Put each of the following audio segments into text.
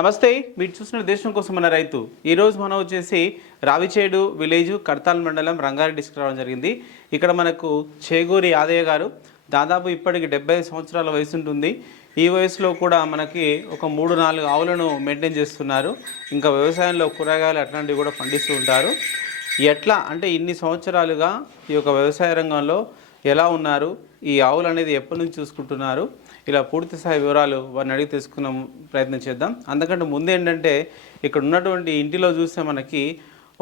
నమస్తే, మీరు చూసిన దేశం కోసం మన రైతు. ఈరోజు మనం వచ్చేసి రావిచేడు విలేజ్ కడతాల్ మండలం రంగారెడ్డి డిస్ట్రిక్ట్ రావడం జరిగింది. ఇక్కడ మనకు చేగూరి యాదయ్య గారు దాదాపు ఇప్పటికి 75 సంవత్సరాల వయసు ఉంటుంది. ఈ వయసులో కూడా మనకి ఒక 3-4 ఆవులను మెయింటైన్ చేస్తున్నారు. ఇంకా వ్యవసాయంలో కూరగాయలు అట్లాంటివి కూడా పండిస్తూ ఉంటారు. ఎట్లా అంటే ఇన్ని సంవత్సరాలుగా ఈ యొక్క వ్యవసాయ రంగంలో ఎలా ఉన్నారు, ఈ ఆవులు అనేది ఎప్పటి నుంచి చూసుకుంటున్నారు, ఇలా పూర్తి స్థాయి వివరాలు వారిని అడిగి తెలుసుకున్న ప్రయత్నం చేద్దాం. అందుకంటే ముందు ఏంటంటే ఇక్కడ ఉన్నటువంటి ఇంటిలో చూస్తే మనకి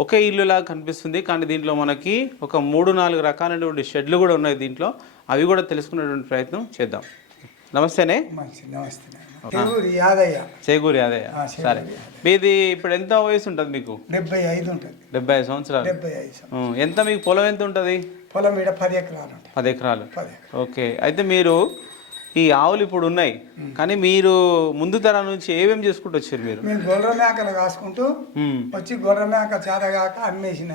ఒకే ఇల్లులాగా కనిపిస్తుంది, కానీ దీంట్లో మనకి ఒక 3-4 రకాలైనటువంటి షెడ్లు కూడా ఉన్నాయి దీంట్లో. అవి కూడా తెలుసుకునేటువంటి ప్రయత్నం చేద్దాం. నమస్తేనే. చేగూరి యాదయ్య. సరే, మీది ఇప్పుడు ఎంత వయసు ఉంటుంది మీకు? 75 ఉంటుంది. 75 సంవత్సరాలు. ఎంత మీకు పొలం ఎంత ఉంటుంది? పొలం 10 ఎకరాలు. 10 ఎకరాలు. ఓకే. అయితే మీరు ఈ ఆవులు ఇప్పుడు ఉన్నాయి, కానీ మీరు ముందు తరం నుంచి ఏమేమి చేసుకుంటూ వచ్చారు? మేము గొర్రె మేకలు కాసుకుంటూ వచ్చి గొర్రె మేక చేతగాక అమ్మేసిన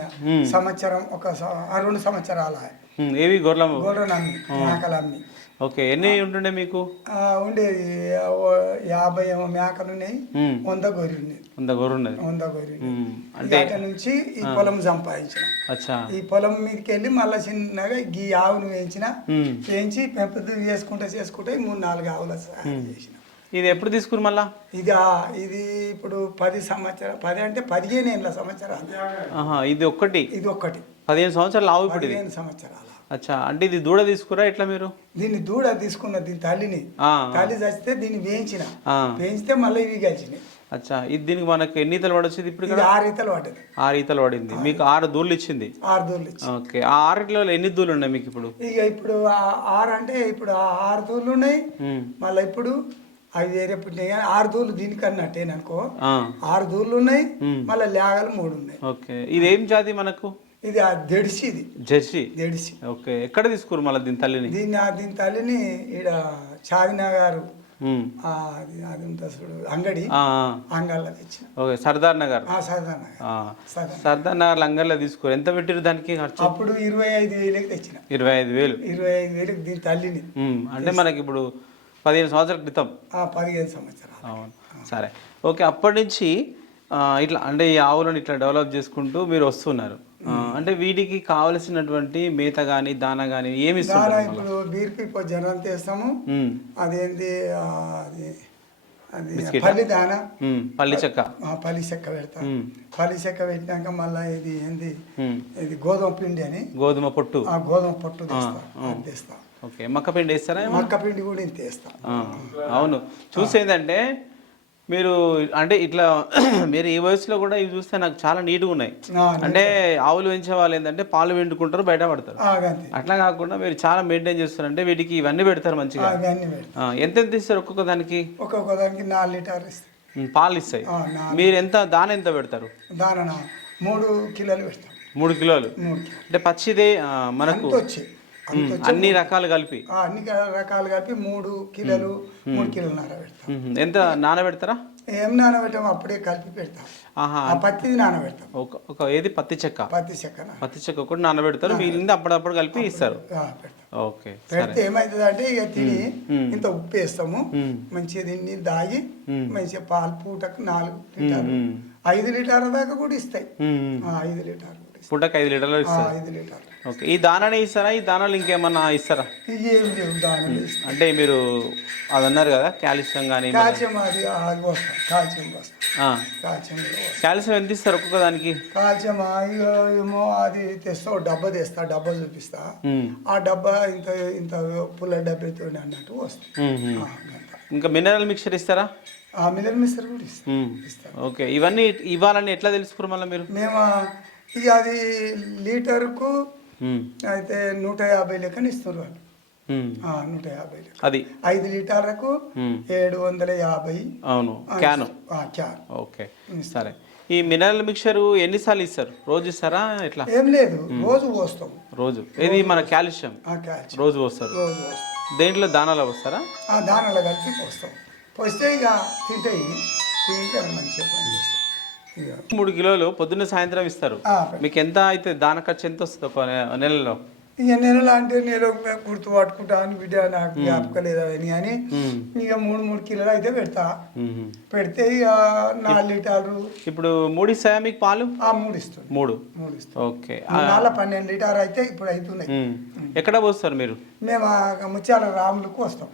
సంవత్సరం 2 సంవత్సరాల ఏవి గొర్రెలు అమ్మి మేకలు అమ్మి. ఓకే. ఎన్ని ఉంటుండే మీకు? ఉండేది 50 మేకలు ఉన్నాయి, 100 గొర్రెలు ఉన్నాయి. 100 గొర్రెలు ఉన్నది. 100 గొర్రెలు అంటే అక్కడ నుంచి ఈ పొలం సంపాదించిన. ఈ పొలం మీదకి వెళ్ళి మళ్ళీ చిన్నగా ఈ ఆవును వేయించి పెంపుదల చేసుకుంటే 3-4 ఆవులు చేసిన. ఇది ఎప్పుడు తీసుకుని మళ్ళా? ఇది ఇప్పుడు 10 సంవత్సరాలు, 10 అంటే 15 సంవత్సరాలు. ఇది ఒక్కటి 15 సంవత్సరాలు ఆవు. ఇప్పుడు 15 సంవత్సరాలు. అచ్చా, అంటే ఇది దూడ తీసుకురా ఎట్లా మీరు? దీన్ని దూడ తీసుకున్న, దీని తల్లి చచ్చితే దీన్ని వేయించితే మళ్ళీ ఇవి కలిసినాయి. అచ్చా, ఇది దీనికి మనకు ఎన్ని ఈతలు పడొచ్చింది? ఇప్పుడు 6 ఈతలు పడ్డది. 6 ఈతలు పడింది. మీకు 6 దూళ్ళు ఇచ్చింది. 6 దూళ్ళు ఇచ్చింది. ఓకే. ఆ 6 ఎన్ని దూళ్ళు ఉన్నాయి మీకు ఇప్పుడు? ఇప్పుడు 6 అంటే ఇప్పుడు 6 దూళ్ళు ఉన్నాయి. మళ్ళీ ఇప్పుడు అవి వేరే పుట్టినాయి, కానీ 6 దూళ్ళు దీనికి అన్నట్టేననుకో. 6 దూళ్ళు ఉన్నాయి, మళ్ళీ లేగలు 3 ఉన్నాయి. ఓకే. ఇది ఏం జాతి మనకు? ఇది జెర్సీ. జెర్సీ. ఓకే. ఎక్కడ తీసుకురు మళ్ళీ దీని తల్లిని? దీని తల్లిని ఈడ చాదినగర్ అది ఉంటుంది అంగడి, అంగల్లో తెచ్చి. ఓకే. సర్దార్ నగర్ అంగల్లో తీసుకురు. ఎంత పెట్టిరు దానికి ఖర్చు? అప్పుడు 25,000 తెచ్చిన. 25,000 దీని తల్లిని. అంటే మనకి ఇప్పుడు 15 సంవత్సరాల క్రితం. 15 సంవత్సరాలు. అవును. సరే, ఓకే. అప్పటి నుంచి ఇట్లా అంటే ఈ ఆవులను ఇట్లా డెవలప్ చేసుకుంటూ మీరు వస్తున్నారు. అంటే వీటికి కావలసినటువంటి మేత గానీ దాన గానీ ఏమి ఇస్తున్నారు? ఇప్పుడు బీర్పీ జనం తెస్తాము. అదేంటి అది పల్లి దాన, పల్లి చెక్క పెడతాం. పల్లి చెక్క పెట్టినాక మళ్ళీ ఇది ఏంది, ఇది గోధుమ పిండి అని, గోధుమ పొట్టు తెస్తాం. ఓకే. మక్క పిండి వేస్తారా? మక్క పిండి కూడా ఇంత వేస్తాం. అవును. చూసేదంటే మీరు అంటే ఇట్లా మీరు ఈ వయసులో కూడా ఇవి చూస్తే నాకు చాలా నీట్గా ఉన్నాయి. అంటే ఆవులు పెంచే వాళ్ళు ఏంటంటే పాలు వెండుకుంటారు, బయట పడతారు. అట్లా కాకుండా మీరు చాలా మెయింటైన్ చేస్తారు. అంటే వీటికి ఇవన్నీ పెడతారు మంచిగా. ఎంత ఇస్తారు ఒక్కొక్క దానికి? 4 లీటర్లు పాలు ఇస్తాయి. మీరు దాన ఎంత పెడతారు? దాన 3 కిలోలు పెడతాం. 3 కిలోలు అంటే పచ్చిదే మనకు అన్ని రకాలు కలిపి? అన్ని రకాలు కలిపి 3 కిలోలు 3 కిలోలు నానబెడతాం. ఎంత నానబెడతారా? ఏం నానబెట్టాము, అప్పుడే కలిపి పెడతాం. పత్తి నానబెడతాం. ఏది పత్తి చెక్క కూడా నానబెడతారు, మిగిలింది అప్పుడప్పుడు కలిపి ఇస్తారు. ఓకే. పెడితే ఏమవుతుంది అంటే ఇక తిని ఇంత ఉప్పు వేస్తాము, మంచిగా తిని దాగి మంచిగా పాలు పూటకు 4 లీటర్లు 5 లీటర్ల దాకా కూడా ఇస్తాయి. 5 లీటర్లు పూటకు 5 లీటర్లు ఇస్తారు. 5 లీటర్లు. ఓకే. ఈ దానానే ఇస్తారా? ఈ దానాలు ఇంకేమన్నా ఇస్తారా? అంటే మీరు అది అన్నారు కదా కాల్షియం కానీ. కాల్షియం ఎంత ఇస్తారు ఒక్కొక్క దానికి? కాల్షియం ఏమో అది తెస్తా, డబ్బా చూపిస్తా. ఆ డబ్బా ఇంత పుల్ల డబ్బా అన్నట్టు వస్తుంది. ఇంకా మినరల్ మిక్చర్ ఇస్తారా? మినరల్ మిక్చర్ కూడా ఇస్తాం. ఓకే. ఇవన్నీ ఇవ్వాలని ఎట్లా తెలుసుకున్నారు మళ్ళీ మీరు? మేము ఇక అది లీటర్కు అయితే 150 లెక్కన ఇస్తున్నారు వాళ్ళు. 150 లెక్క. అది 5 లీటర్లకు 750. అవును. క్యాన్. ఓకే. సరే. ఈ మినరల్ మిక్చర్ ఎన్నిసార్లు ఇస్తారు? రోజు ఇస్తారా ఎట్లా? ఏం లేదు, రోజు పోస్తాం. రోజు ఏది మన కాల్షియం రోజు పోస్తారు. దేంట్లో దానాలో పోస్తారా? దానాలో కలిపి పోస్తాం. పోస్తే ఇక తింటే మంచిగా పనిచేస్తాం. 3 కిలోలు పొద్దున్న సాయంత్రం ఇస్తారు. మీకు ఎంత అయితే దాన ఖర్చు ఎంత వస్తుంది ఒక నెలలో? ఇక నెలలు అంటే నేను గుర్తు పట్టుకుంటాను బిడ్డ నాకు జ్ఞాపకం లేదా అని అని ఇక 3 కిలోలు అయితే పెడతా. పెడితే ఇక 4 లీటర్లు. ఇప్పుడు 3 ఇస్తాయా మీకు పాలు? 3 ఇస్తుంది. 3 ఇస్తుంది. ఓకే. 12 లీటర్ అయితే ఇప్పుడు అవుతున్నాయి. ఎక్కడ పోస్తారు మీరు? మేము ముత్యాల రాములకు వస్తాం.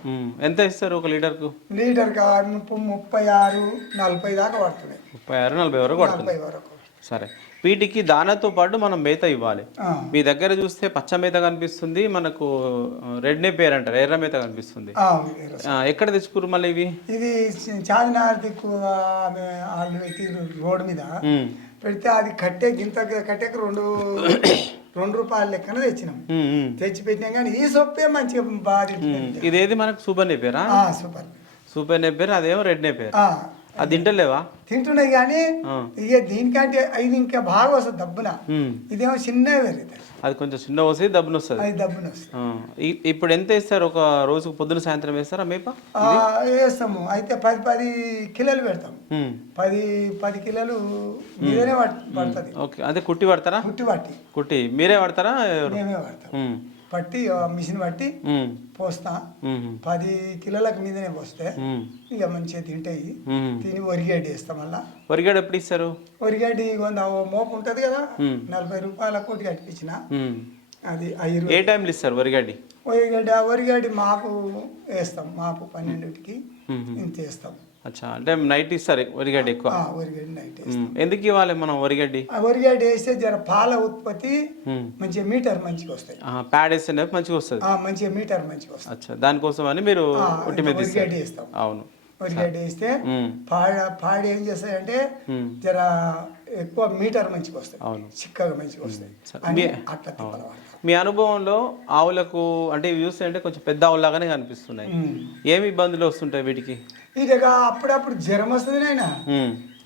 ఎంత ఇస్తారు ఒక లీటర్కు? లీటర్కి 36, 40 దాకా పడుతున్నాయి. 36, 40 వరకు పడుతుంది. సరే, వీటికి దానాతో పాటు మనం మేత ఇవ్వాలి. మీ దగ్గర చూస్తే పచ్చ మేత కనిపిస్తుంది, మనకు రెడ్ నేపియర్ అంటారు, ఎర్ర మేత కనిపిస్తుంది. ఎక్కడ తెచ్చుకురు మళ్ళీ ఇవి? ఇది చార్మినార్ దిక్కు వాళ్ళు పెట్టి రోడ్డు మీద పెడితే అది కట్టెకి 2 రూపాయల లెక్కన తెచ్చినాం. తెచ్చి పెట్టినాం కానీ ఈ సొప్పే మంచిగా బాగా. ఇదేది మనకు సూపర్ నేపియరా? సూపర్ నేపియర్, అదేమో రెడ్ నేపియర్. అది తింటలేవా? తింటున్నాయి కానీ ఇక దీనికంటే ఇది ఇంకా బాగా వస్తుంది దబ్బున. ఇదేమో చిన్నగా పెరుగుతుంది, అది కొంచెం చిన్న వస్తుంది, దబ్బున వస్తుంది. అది దబ్బున వస్తుంది. ఇప్పుడు ఎంత వేస్తారు ఒక రోజుకు? పొద్దున సాయంత్రం వేస్తారా మేప? వేస్తాము. అయితే 10 కిలోలు పెడతాం. 10 కిలోలు మీరే పడుతుంది. ఓకే, అదే కుట్టి పడతారా? కుట్టి మీరే పడతారా? మేమే పడతాం. పట్టి మిషన్ పట్టి పోస్తా. 10 కిలోలకు మీదనే పోస్తే ఇక మంచిగా తింటాయి. తిని వరిగడ్డి వేస్తాం. మళ్ళా వరిగడ్డి ఎప్పుడు ఇస్తారు? వరిగడ్డి మోపు ఉంటది కదా, 40 రూపాయల కోటి కట్టించిన. అది 5. ఏ టైంలో ఇస్తారు వరిగడ్డి? వరిగడ్డి మాపు వేస్తాం. మాపు 12కి ఇంత వేస్తాం. అచ్చా, అంటే నైట్ ఇస్తారు వరిగడ్డి ఎక్కువ? వరిగడ్డి నైట్. ఎందుకు ఇవ్వాలి మనం వరిగడ్డి? వరిగడ్డి వేస్తే జర పాల ఉత్పత్తి మంచిగా మీటర్ మంచిగా వస్తాయి. ప్యాడ్ వేస్తే మంచిగా వస్తుంది. మంచిగా మీటర్ మంచిగా వస్తుంది. అచ్చా, దానికోసం అని మీరు వరిగడ్డి వేస్తాం. అవును, వరిగడ్డి వేస్తే పాడి ఏం చేస్తాయంటే జర ఎక్కువ మీటర్ మంచిగా వస్తాయి. అవును, చిక్కగా మంచిగా వస్తాయి. అట్లా తిప్పాలి. మీ అనుభవంలో ఆవులకు అంటే ఇవి చూస్తే అంటే కొంచెం పెద్ద ఆవులాగానే కనిపిస్తున్నాయి, ఏమి ఇబ్బందులు వస్తుంటాయి వీటికి? ఇక అప్పుడప్పుడు జ్వరం వస్తుంది నాయన.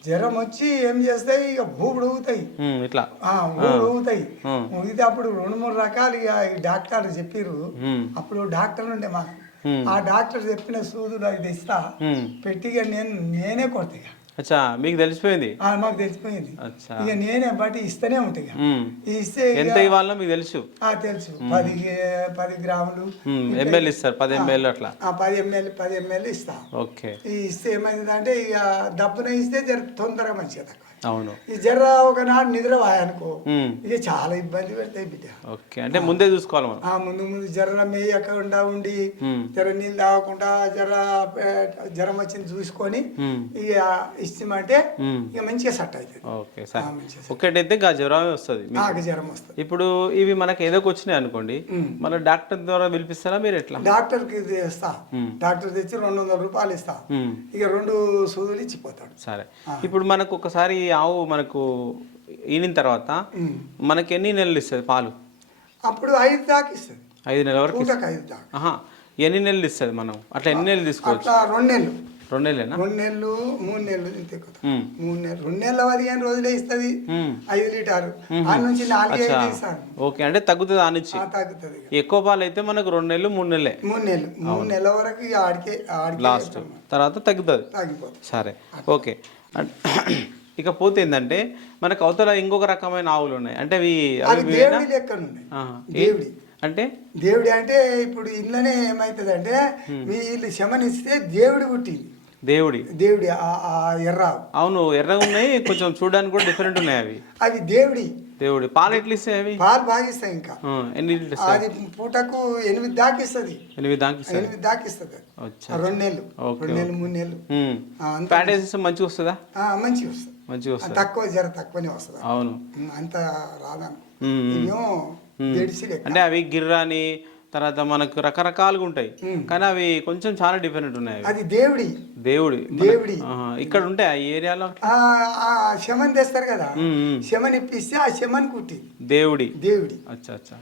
జ్వరం వచ్చి ఏం చేస్తాయి, ఇక భూముడు ఊగుతాయి. ఇట్లా భూముడు ఊగుతాయి. ఊగితే అప్పుడు 2-3 రకాలు ఇక డాక్టర్లు చెప్పిర్రు. అప్పుడు డాక్టర్లు ఉండే మాకు. ఆ డాక్టర్ చెప్పిన సూదులు అది తెస్తా పెట్టి నేనే కొడతా. అచ్చా, మీకు తెలిసిపోయింది? మాకు తెలిసిపోయింది. ఇక నేనే బట్టి ఇస్తూనే ఉంటాయి. ఇస్తే ఎంత ఇవ్వాలో మీకు తెలుసు? తెలుసు. 10 గ్రాములు ఎంఎల్ ఇస్తారు. 10 ml అట్లా 10 ml ఇస్తా. ఓకే. ఇస్తే ఏమైందంటే ఇక డబ్బున ఇస్తే తొందరగా మంచిగా తక్కువ. అవును. ఈ జర ఒకనాడు నిద్ర వాయనుకో ఇక చాలా ఇబ్బంది పెడతాయి బిడ్డ. ఓకే, అంటే ముందే చూసుకోవాలి మనం. ముందు జర మేయకుండా ఉండి జర నీళ్ళు తాగకుండా జ్వరం వచ్చింది చూసుకొని ఇక ఇస్తామంటే ఇక మంచిగా సెట్ అవుతుంది. ఓకే సార్, ఒకటైతే జ్వరం వస్తుంది, జ్వరం వస్తుంది. ఇప్పుడు ఇవి మనకి ఏదో వచ్చినాయి అనుకోండి, మన డాక్టర్ ద్వారా పిలిపిస్తారా మీరు? ఎట్లా? డాక్టర్కి ఇస్తా. డాక్టర్ తెచ్చి 200 రూపాయలు ఇస్తా. ఇక 2 సూదులు ఇచ్చిపోతాడు. సరే, ఇప్పుడు మనకు ఒకసారి ఆవు మనకు ఈనిన తర్వాత మనకి ఎన్ని నెలలు ఇస్తుంది పాలు? అప్పుడు 5 దాకా ఇస్తుంది. 5 నెలల వరకు? 5 దాకా. ఎన్ని నెలలు ఇస్తుంది మనం? అట్లా ఎన్ని నెలలు తీసుకోవచ్చు? 2 నెలలు. 2 నెలలేనా? 2 నెలలు 3 నెలలు ఇంతే కదా. 3 నెలలు 2 నెలల 15 రోజులే ఇస్తుంది. 5 లీటర్ ఆ నుంచి 4-5 ఇస్తాను. ఓకే, అంటే తగ్గుతుంది. ఆ నుంచి తగ్గుతుంది. ఎక్కువ పాలు అయితే మనకు 2 నెలలు 3 నెలలే. 3 నెలల వరకు ఆడికే లాస్ట్, తర్వాత తగ్గుతుంది. సరే, ఓకే. ఇకపోతే ఏంటంటే మనకు అవతల ఇంకొక రకమైన ఆవులు ఉన్నాయి. అంటే అవి దేవుడి లెక్కన ఉన్నాయి. దేవుడి అంటే దేవుడి అంటే ఇప్పుడు ఇళ్ళనే ఏమవుతుంది అంటే వీళ్ళు శమనిస్తే దేవుడి పుట్టింది. దేవుడి ఎర్ర. అవును, ఎర్రగా ఉన్నాయి, కొంచెం చూడడానికి కూడా డిఫరెంట్ ఉన్నాయి అవి. అవి దేవుడి. పాలు ఎట్లా ఇస్తాయి అవి? పాలు బాగా ఇస్తాయి. ఇంకా ఎన్ని అది పూటకు 8 దాకా ఇస్తుంది. 8 దాకా ఇస్తుంది. 2 నెలలు 2 నెలలు 3 నెలలు. ప్యాటేజ్ మంచిగా వస్తుందా? మంచిగా వస్తుంది. తక్కువ జర తక్కువనే వస్తుంది. అవును, అంత రాదాను. అంటే అవి గిర్రాని తర్వాత మనకు రకరకాలుగా ఉంటాయి, కానీ అవి కొంచెం చాలా డిఫరెంట్ ఉన్నాయి. అది దేవుడి. ఇక్కడ ఉంటాయి ఆ ఏరియాలో. శమన్ తెస్తారు కదా, శమన్ ఇప్పిస్తే ఆ శమన్ కుట్టి దేవుడి. అచ్చా అచ్చా,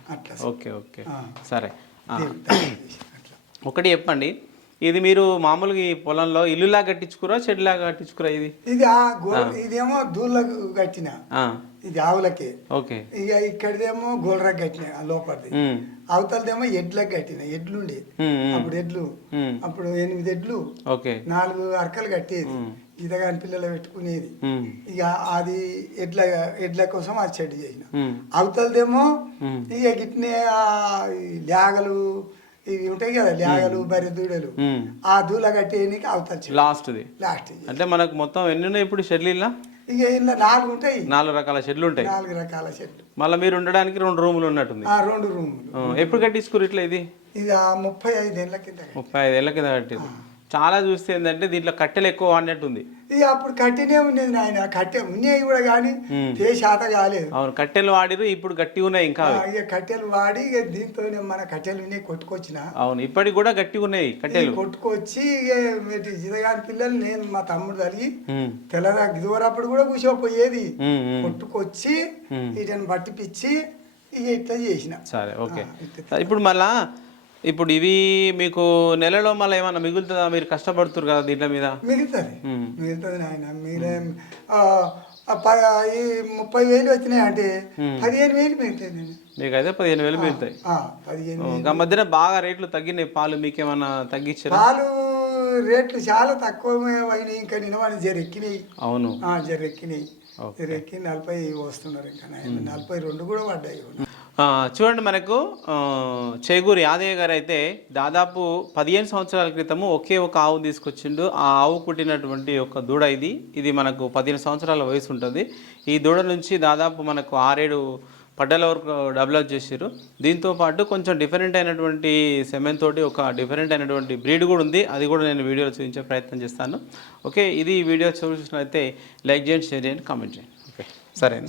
ఓకే ఓకే, సరే. ఒకటి చెప్పండి, ఇది మీరు మామూలుగా ఈ పొలంలో ఇల్లులా కట్టించుకురా చెడ్లాగా కట్టించుకురా? ఇదేమో దూళ్ళకు కట్టిన, ఇది ఆవులకే. ఓకే. ఇక ఇక్కడదేమో గోల్రకు కట్టిన లోపలిది. అవతలదేమో ఎడ్లకు కట్టిన. ఎడ్లుండే అప్పుడు ఎడ్లు, అప్పుడు 8 ఎడ్లు, 4 అరకలు కట్టేది. ఈతగాని పిల్లలు పెట్టుకునేది. ఇక అది ఎడ్ల కోసం అది చెడ్డు చేసిన. అవతలదేమో ఇక గిట్నే లేగలు ఇవి ఉంటాయి కదా, లేగలు బరి దూడలు, ఆ దూల కట్టేయడానికి అవతల లాస్ట్ అంటే మనకు మొత్తం ఎన్ని ఉన్నాయి ఇప్పుడు షెడ్లు? ఇక ఇలా 4 ఉంటాయి, 4 రకాల షెడ్లు ఉంటాయి. 4 రకాల షెడ్లు. మళ్ళీ మీరు ఉండడానికి 2 రూములు ఉన్నట్టుంది. 2 రూములు. ఎప్పుడు కట్టించుకోరు ఇట్లా? ఇది 35 ఏళ్ళ కింద. 35 ఏళ్ళ కింద కట్టింది. చాలా చూస్తే ఏంటంటే దీంట్లో కట్టెలు ఎక్కువ వాడినట్టుంది. ఇక అప్పుడు కట్టెనే ఉండేది నాయన, కట్టె ఉన్నాయి కూడా కానీ శాత కాలేదు. అవును, కట్టెలు వాడిరు, ఇప్పుడు గట్టి ఉన్నాయి ఇంకా. ఇక కట్టెలు వాడి ఇక దీంతో మన కట్టెలు ఉన్నాయి కొట్టుకొచ్చిన. అవును, ఇప్పటికి కూడా గట్టిగా ఉన్నాయి కట్టెలు. కొట్టుకొచ్చి ఇక జిదగాని పిల్లలు నేను మా తమ్ముడు తల్లి తెల్లదా గిదోరప్పుడు కూడా కూర్చోపోయేది. కొట్టుకొచ్చి వీటిని పట్టిపిచ్చి ఇక ఇట్లా చేసిన. సరే, ఓకే. ఇప్పుడు మళ్ళా ఇప్పుడు ఇవి మీకు నెలలో మళ్ళీ ఏమన్నా మిగులుతుందా? మీరు కష్టపడుతున్నారు కదా దీంట్లో మీద. మిగులుతుంది నాయన. మీరే 30,000 వచ్చినాయి అంటే 15,000 మిగులుతాయి. మీకు అయితే 15,000 మిగులుతాయి. 15,000. ఇంకా మధ్యన బాగా రేట్లు తగ్గినాయి పాలు, మీకేమన్నా తగ్గించారు? పాలు రేట్లు చాలా తక్కువ అయినాయి. ఇంకా నిన్న జరెక్కినాయి. అవును, జరెక్కినాయి. జరెక్కి 40 వస్తున్నారు. ఇంకా 42 కూడా పడ్డాయి. చూడండి, మనకు చేగూరి యాదయ్య గారు అయితే దాదాపు 15 సంవత్సరాల క్రితము ఒకే ఒక ఆవు తీసుకొచ్చిండు. ఆ ఆవు పుట్టినటువంటి ఒక దూడ ఇది మనకు 15 సంవత్సరాల వయసు ఉంటుంది. ఈ దూడ నుంచి దాదాపు మనకు 6-7 పడ్డల వరకు డెవలప్ చేసారు. దీంతోపాటు కొంచెం డిఫరెంట్ అయినటువంటి సెమెన్ తోటి ఒక డిఫరెంట్ అయినటువంటి బ్రీడ్ కూడా ఉంది. అది కూడా నేను వీడియోలో చూపించే ప్రయత్నం చేస్తాను. ఓకే, ఇది వీడియో చూసినట్లయితే లైక్ చేయండి, షేర్ చేయండి, కామెంట్ చేయండి. ఓకే, సరే.